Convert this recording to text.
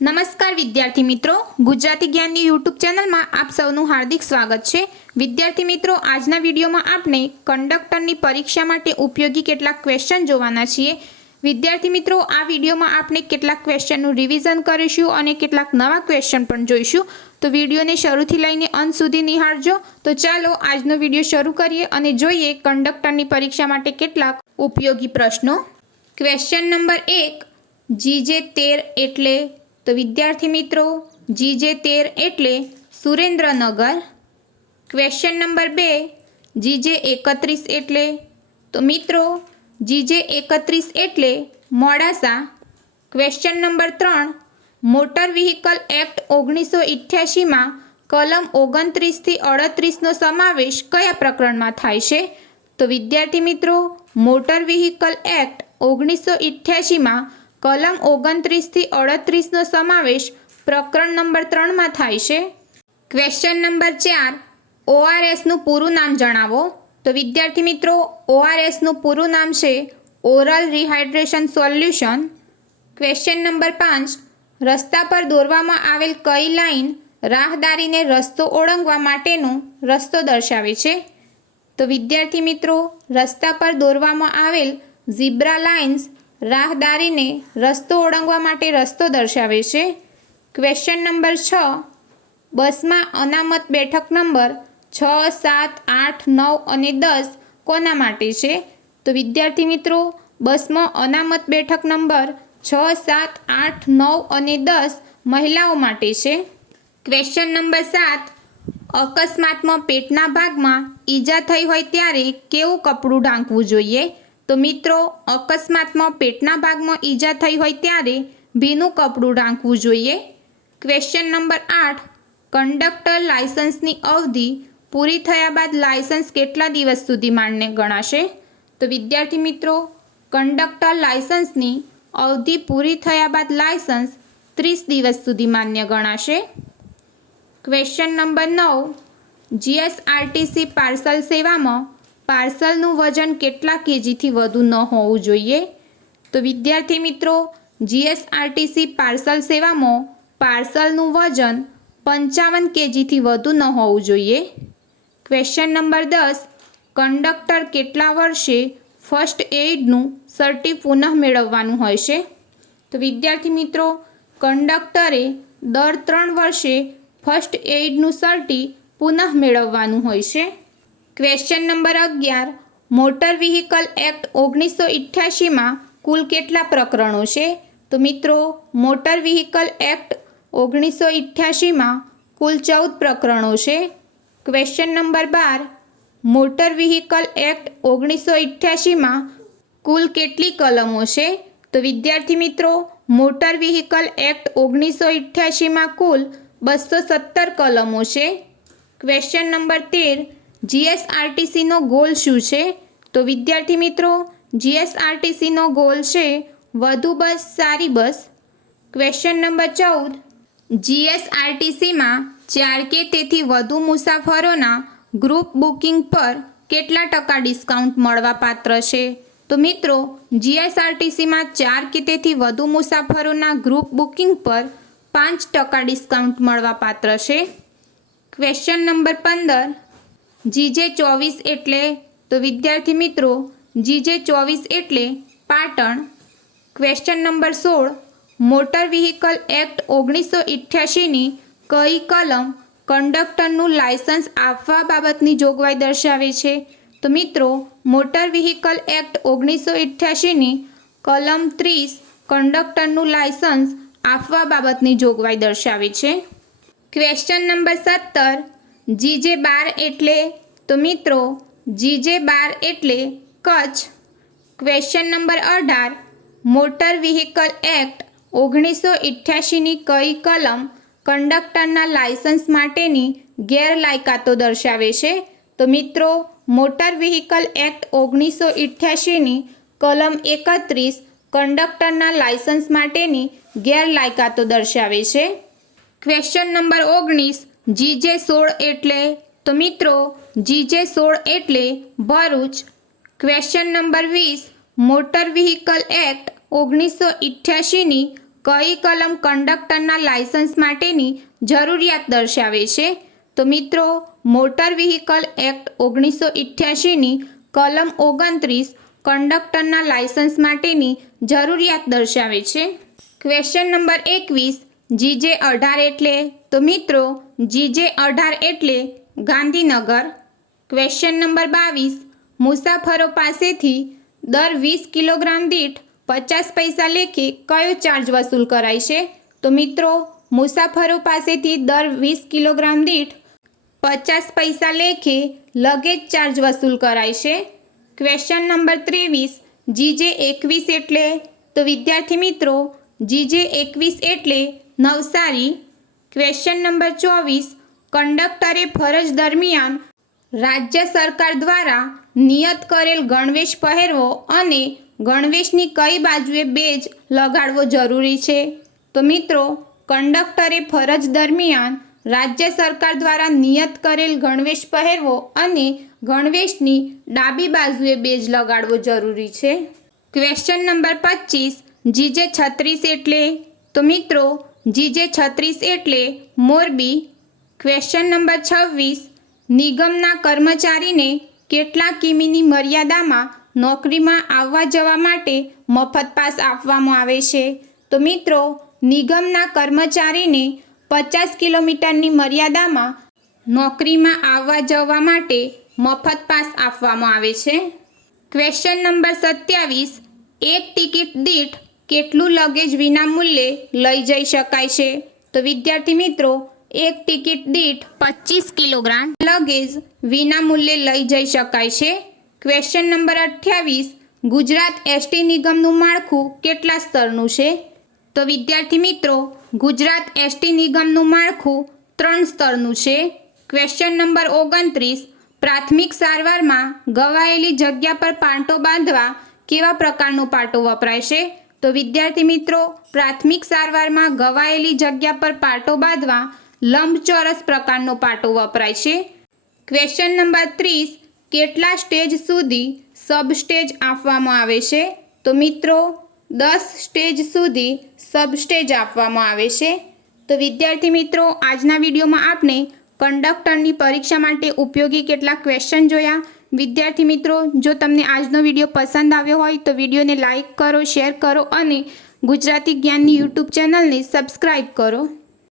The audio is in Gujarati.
નમસ્કાર વિદ્યાર્થી મિત્રો, ગુજરાતી જ્ઞાનની યુટ્યુબ ચેનલમાં આપ સૌનું હાર્દિક સ્વાગત છે। વિદ્યાર્થી મિત્રો, આજના વિડીયોમાં આપણે કંડક્ટરની પરીક્ષા માટે ઉપયોગી કેટલાક ક્વેશ્ચન જોવાના છીએ। વિદ્યાર્થી મિત્રો, આ વિડીયોમાં આપણે કેટલાક ક્વેશ્ચનનું રિવિઝન કરીશું અને કેટલાક નવા ક્વેશ્ચન પણ જોઈશું। તો વિડીયોને શરૂથી લઈને અંત સુધી નિહાળજો। તો ચાલો આજનો વિડીયો શરૂ કરીએ અને જોઈએ કંડક્ટરની પરીક્ષા માટે કેટલાક ઉપયોગી પ્રશ્નો। ક્વેશ્ચન નંબર 1, GJ13 એટલે? तो विद्यार्थी मित्रों, GJ13 एटले सुरेन्द्रनगर। क्वेश्चन नंबर 2, GJ31 एटले? तो मित्रों, GJ31 एटले Modasa. Question number 3, motor vehicle act 1988 में कलम 29 थी 38 नो समावेश कया प्रकरण में थाय छे? तो विद्यार्थी मित्रों, मोटर व्हीकल एक्ट 1988 में कलम 29 थी 38 नो समावेश प्रकरण नंबर 3 में थाय छे। क्वेश्चन नंबर 4, ORS नु पूरुं नाम जणावो। तो विद्यार्थी मित्रों, ORS नु पूरुं नाम छे oral rehydration solution. Question number 5, रस्ता पर दोरवामां आवेल कई लाइन राहदारीने रस्तो ओळंगवा माटेनो रस्तो दर्शावे छे? तो विद्यार्थी मित्रों, रस्ता पर दोरवामां आवेल झीब्रा लाइन्स राहदारी ने रस्तो ओळंगवा माटे रस्तो दर्शावे छे। क्वेश्चन नंबर 6, बस में अनामत बैठक नंबर 6, 7, 8, 9 और 10 कोना माटे छे? तो विद्यार्थी मित्रों, बस में अनामत बैठक नंबर 6, 7, 8, 9 और 10 महिलाओं माटे छे। क्वेश्चन नंबर 7, अकस्मात में पेटना भाग में ईजा थई होय त्यारे केवुं कपड़ुं ढांकवुं जोईए? तो मित्रों, अकस्मात में पेटना भाग में ईजा थई होय त्यारे भीनु कपड़ू ढांकवुं जोईए। क्वेश्चन नंबर 8, कंडक्टर लाइसेंसनी अवधि पूरी थया बाद लाइसेंस केटला दिवस सुधी मान्य गणाशे? तो विद्यार्थी मित्रों, कंडक्टर लाइसेंसनी अवधि पूरी थया बाद लाइसेंस 30 दिवस सुधी मान्य गणाशे। क्वेश्चन नंबर 9, GSRTC पार्सल सेवा में पार्सलનું वजन કેટલા કેજીથી વધુ ન હોવું જોઈએ? તો વિદ્યાર્થી મિત્રો, GSRTC પાર્સલ સેવામાં પાર્સલનું વજન 55 કેજીથી વધુ ન હોવું જોઈએ। ક્વેશ્ચન નંબર 10, કંડક્ટર કેટલા વર્ષે ફર્સ્ટ એઇડનું સર્ટી પુનઃ મેળવવાનું હોય છે? તો વિદ્યાર્થી મિત્રો, કંડક્ટરે દર 3 વર્ષે ફર્સ્ટ એઇડનું સર્ટી પુનઃ મેળવવાનું હોય છે। Question number 11, motor vehicle act 1988 में कुल केटला प्रकरणों छे? तो मित्रों, मोटर व्हीकल एक्ट 1988 में कुल 14 प्रकरणों छे। Question number 12, motor vehicle act 1988 में कुल केटली कलमों छे? तो विद्यार्थी मित्रों, मोटर व्हीकल एक्ट 1988 में कुल 217 कलमों छे। क्वेश्चन नंबर 13, GSRTC नो गोल शुं छे? तो विद्यार्थी मित्रों, GSRTC नो गोल छे वधु बस सारी बस। क्वेश्चन नंबर 14, GSRTC में 4 के तेथी वधु मुसाफरोना ग्रुप बुकिंग पर केटला टका डिस्काउंट मळवा पात्र छे? तो मित्रों, GSRTC में 4 के तेथी वधु मुसाफरोना ग्रुप बुकिंग पर 5% डिस्काउंट मळवा पात्र छे। क्वेश्चन नंबर 15, GJ24 एटले? तो विद्यार्थी मित्रों, GJ24 एटले Patan. Question number 16, motor vehicle act 1988 नी कई कलम कंडक्टरનું लाइसेंस आपवा बाबतनी जोगवाई दर्शावे छे? तो मित्रों, मोटर व्हीकल एक्ट 1988 नी कलम 30 कंडक्टरનું लाइसेंस आपवा बाबतनी जोगवाई दर्शावे छे। क्वेश्चन नंबर 17, GJ12 एटले? तो मित्रों, GJ12 एटले Kutch. Question number 18, motor vehicle act 1988 नी कई कलम कंडक्टरना लाइसेंस माटेनी गैरलायकातो दर्शावे छे? तो मित्रों, मोटर व्हीकल एक्ट 1988 नी कलम 31 कंडक्टरना लाइसेंस माटेनी गैरलायकातो दर्शावे छे। क्वेश्चन नंबर 19, GJ16 एटले? तो मित्रों, GJ16 एटले Bharuch. Question number 20, motor vehicle act 1988 नी કઈ કલમ કંડક્ટરના લાયસન્સ માટેની જરૂરિયાત દર્શાવે છે? તો મિત્રો, મોટર વ્હીકલ એક્ટ 1988ની કલમ 29 કંડક્ટરના લાયસન્સ માટેની જરૂરિયાત દર્શાવે છે. ક્વેશ્ચન નંબર 21, GJ18 એટલે? તો મિત્રો, GJ18 એટલે ગાંધીનગર. ક્વેશ્ચન નંબર 22, મુસાફરો પાસેથી દર 20 કિલોગ્રામ દીઠ 50 પૈસા લેખે કયો ચાર્જ વસૂલ કરાય છે? તો મિત્રો, મુસાફરો પાસેથી દર 20 કિલોગ્રામ દીઠ 50 પૈસા લેખે લગેજ ચાર્જ વસૂલ કરાય છે. ક્વેશ્ચન નંબર 23, GJ21 એટલે? તો વિદ્યાર્થી મિત્રો, GJ21 એટલે નવસારી. ક્વેશ્ચન નંબર 24, કંડક્ટરે ફરજ દરમિયાન રાજ્ય સરકાર દ્વારા નિયત કરેલ ગણવેશ પહેરવો અને ગણવેશની કઈ બાજુએ બેજ લગાડવો જરૂરી છે? તો મિત્રો, કંડક્ટરે ફરજ દરમિયાન રાજ્ય સરકાર દ્વારા નિયત કરેલ ગણવેશ પહેરવો અને ગણવેશની ડાબી બાજુએ બેજ લગાડવો જરૂરી છે. ક્વેશ્ચન નંબર 25, GJ36 એટલે? તો મિત્રો, GJ36 એટલે મોરબી. ક્વેશ્ચન નંબર 26, નિગમના કર્મચારીને કેટલા કિમીની મર્યાદામાં નોકરીમાં આવવા જવા માટે મફત પાસ આપવામાં આવે છે? તો મિત્રો, નિગમના કર્મચારીને 50 કિલોમીટરની મર્યાદામાં નોકરીમાં આવવા જવા માટે મફત પાસ આપવામાં આવે છે. ક્વેશ્ચન નંબર 27, એક ટિકિટ દીઠ કેટલું લગેજ વિનામૂલ્યે લઈ જઈ શકાય છે? તો વિદ્યાર્થી મિત્રો, એક ટિકિટ દીઠ 25 કિલોગ્રામ લગેજ વિનામૂલ્યે લઈ જઈ શકાય છે. ક્વેશ્ચન નંબર 28, ગુજરાત એસટી નિગમનું માળખું કેટલા સ્તરનું છે? તો વિદ્યાર્થી મિત્રો, ગુજરાત એસટી નિગમનું માળખું 3 સ્તરનું છે. ક્વેશ્ચન નંબર 29, પ્રાથમિક સારવારમાં ઘવાયેલી જગ્યા પર પાટો બાંધવા કેવા પ્રકારનો પાટો વપરાય છે? તો વિદ્યાર્થી મિત્રો, પ્રાથમિક સારવારમાં ઘવાયેલી જગ્યા પર પાટો બાંધવા લંબચોરસ પ્રકારનો પાટો વપરાય છે. ક્વેશ્ચન નંબર 30, કેટલા સ્ટેજ સુધી સબસ્ટેજ આપવામાં આવે છે? તો મિત્રો, 10 સ્ટેજ સુધી સબસ્ટેજ આપવામાં આવે છે. તો વિદ્યાર્થી મિત્રો, આજના વિડીયોમાં આપણે કંડક્ટરની પરીક્ષા માટે ઉપયોગી કેટલાક ક્વેશ્ચન જોયા. વિદ્યાર્થી મિત્રો, જો તમને આજનો વિડીયો પસંદ આવ્યો હોય તો વિડીયોને લાઇક કરો, શેર કરો અને ગુજરાતી જ્ઞાનની યુટ્યુબ ચેનલને સબસ્ક્રાઈબ કરો.